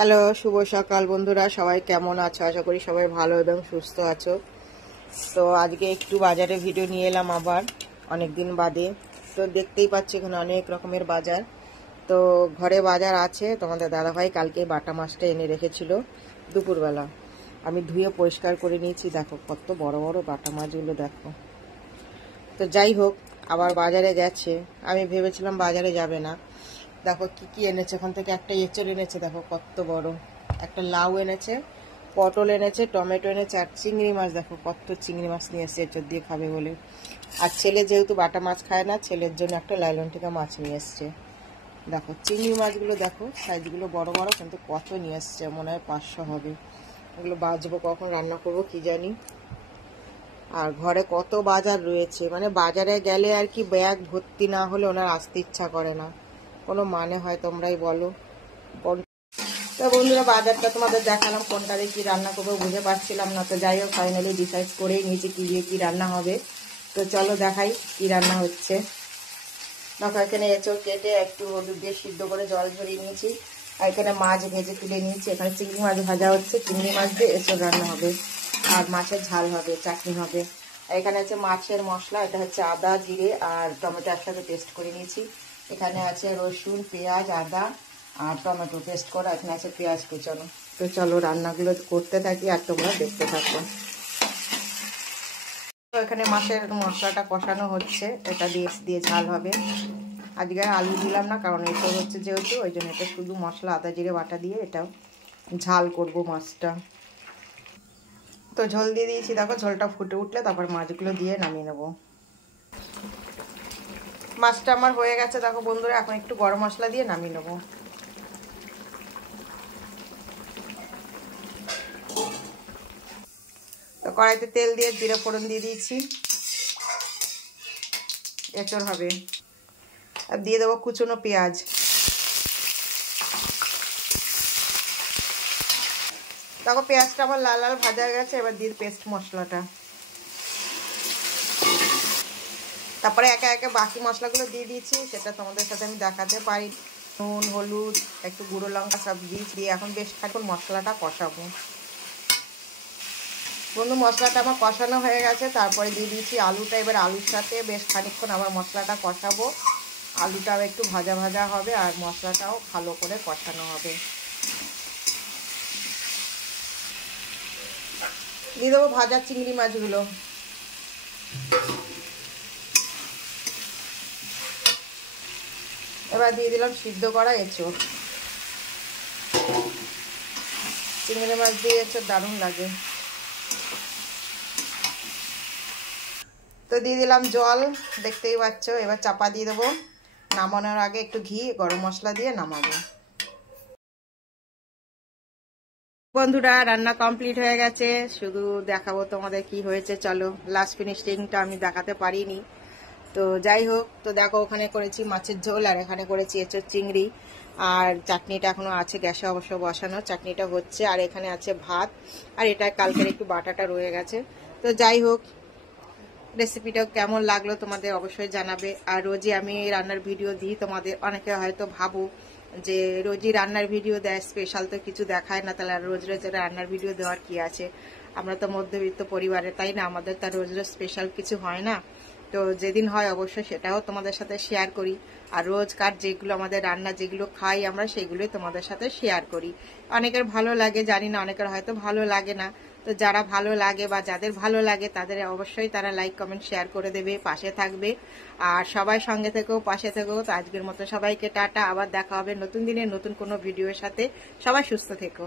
Hello, শুভ সকাল বন্ধুরা। সবাই কেমন আছো? আশা করি সবাই ভালো এবং সুস্থ আছো। তো আজকে একটু বাজারে ভিডিও নিয়ে এলাম আবার অনেক দিন বাদে। তো দেখতেই পাচ্ছি এখানে অনেক রকমের বাজার। তো ঘরে বাজার আছে। তোমাদের দাদাভাই কালকে বাটা মাছটা এনে রেখেছিল দুপুরবেলা। আমি ধুয়ে পরিষ্কার করে নিয়েছি। দেখো কত বড় বড় বাটা মাছগুলো দেখো। তো যাই হোক, আবার বাজারে গেছে। আমি ভেবেছিলাম বাজারে যাবে না। দেখো কি কি এনেছে। ওখান থেকে একটা এঁচড় এনেছে, দেখো কত বড়। একটা লাউ এনেছে, পটল এনেছে, টমেটো এনেছে, আর চিংড়ি মাছ দেখো কত চিংড়ি মাছ নিয়ে এসছে এঁচড় দিয়ে খাবে বলে। আর ছেলে যেহেতু বাটা মাছ খায় না, ছেলের জন্য একটা লাইলন টিকা মাছ নিয়ে এসছে। দেখো চিংড়ি মাছগুলো দেখো, সাইজগুলো বড় বড়, কিন্তু কত নিয়ে এসছে, মনে হয় 500 হবে। এগুলো বাজবো কখন, রান্না করবো কি জানি। আর ঘরে কত বাজার রয়েছে, মানে বাজারে গেলে আর কি ব্যাগ ভর্তি না হলে ওনার আসতে ইচ্ছা করে না। কোনো মানে হয় তোমরাই বলো। তো বন্ধুরা, বাজারটা তোমাদের দেখালাম, কোনটা দিয়ে কি রান্না করবো বুঝে পাচ্ছিলাম না। তো যাই হোক, ফাইনালি ডিসাইড করেই নিয়েছি কি দিয়ে কি রান্না হবে। তো চলো দেখাই কি রান্না হচ্ছে। দেখো এখানে এঁচড় কেটে একটু হলুদ দিয়ে সিদ্ধ করে জল ঝরিয়ে নিয়েছি। আর এখানে মাছ ভেজে তুলে নিয়েছি। এখানে চিংড়ি মাছ ভাজা হচ্ছে, চিংড়ি মাছ দিয়ে এঁচড় রান্না হবে, আর মাছের ঝাল হবে, চাটনি হবে। আর এখানে হচ্ছে মাছের মশলা, এটা হচ্ছে আদা জিরে আর টমেটো একসাথে পেস্ট করে নিয়েছি। এখানে আছে রসুন পেঁয়াজ আদা আর টমেটো পেস্ট করা। এখানে আছে পেঁয়াজ কুচানো। তো চলো রান্নাগুলো করতে থাকি আর তোমরা দেখতে থাকো। তো এখানে মাছের মশলাটা কষানো হচ্ছে, এটা দিয়ে ঝাল হবে। আজকে আলু দিলাম না, কারণ এসব হচ্ছে যেহেতু, ওই জন্য এটা শুধু মশলা আদা জিরে বাটা দিয়ে এটা ঝাল করব মাছটা। তো ঝোল দিয়ে দিয়েছি। দেখো ঝোলটা ফুটে উঠলে তারপর মাছগুলো দিয়ে নামিয়ে নেব। মাছটা আমার হয়ে গেছে দেখো বন্ধুরা। এখন একটু গরম মশলা দিয়ে নামিয়ে নেব। তো কড়াইতে তেল দিয়ে জিরে ফোড়ন দিয়ে দিয়েছি। এঁচড় হবে। আর দিয়ে দেবো কুচনো পেঁয়াজ। দেখো পেঁয়াজটা আমার লাল লাল ভাজা হয়ে গেছে। এবার দিয়ে পেস্ট মশলাটা। তারপরে একে একে বাকি মশলাগুলো দিয়ে দিয়েছি, সেটা তোমাদের সাথে আমি দেখাতে পারি। নুন হলুদ একটু গুঁড়ো লঙ্কা সব দিয়ে এখন বেশ খানিকক্ষণ মশলাটা কষাবো। বন্ধু মশলাটা আমার কষানো হয়ে গেছে। তারপরে দিয়ে দিয়েছি আলুটা। এবার আলুর সাথে বেশ খানিকক্ষণ আবার মশলাটা কষাবো। আলুটাও একটু ভাজা ভাজা হবে আর মশলাটাও ভালো করে কষানো হবে। দিয়ে দেবো ভাজা চিংড়ি মাছগুলো। এবার দিয়ে দিলাম সিদ্ধ করা এঁচড়। চিংড়ি মাছ দিয়ে এঁচড় দারুণ লাগে। তো দিয়ে দিলাম জল, দেখতেই পাচ্ছ। এবার চাপা দিয়ে দেবো। নামানোর আগে একটু ঘি গরম মশলা দিয়ে নামাবো। বন্ধুরা রান্না কমপ্লিট হয়ে গেছে, শুধু দেখাবো তোমাদের কি হয়েছে। চলো, লাস্ট ফিনিশিংটা আমি দেখাতে পারিনি। তো যাই হোক, তো দেখো ওখানে করেছি মাছের ঝোল আর এখানে করেছি এঁচড় চিংড়ি। আর চাটনিটা এখনো আছে গ্যাসে অবশ্য বসানো, চাটনিটা হচ্ছে। আর এখানে আছে ভাত। আর এটা কালকের একটু বাটাটা রয়ে গেছে। তো যাই হোক, রেসিপিটা কেমন লাগলো তোমাদের অবশ্যই জানাবে। আর রোজই আমি রান্নার ভিডিও দিই, তোমাদের অনেকে হয়তো ভাবো যে রোজই রান্নার ভিডিও দেয়, স্পেশাল তো কিছু দেখায় না, তাহলে রোজ রোজ রান্নার ভিডিও দেওয়ার কি আছে। আমরা তো মধ্যবিত্ত পরিবারে, তাই না? আমাদের তার রোজ রোজ স্পেশাল কিছু হয় না। তো যেদিন হয় অবশ্যই সেটাও তোমাদের সাথে শেয়ার করি। আর রোজকার যেগুলো আমাদের রান্না যেগুলো খাই আমরা, সেগুলোই তোমাদের সাথে শেয়ার করি। অনেকের ভালো লাগে জানি না, অনেকের হয়তো ভালো লাগে না। তো যারা ভালো লাগে বা যাদের ভালো লাগে তাদের অবশ্যই তারা লাইক কমেন্ট শেয়ার করে দেবে, পাশে থাকবে। আর সবাই সঙ্গে থেকেও পাশে থেকেও। তো আজকের মতো সবাইকে টাটা, আবার দেখা হবে নতুন দিনে নতুন কোনো ভিডিওর সাথে। সবাই সুস্থ থেকো।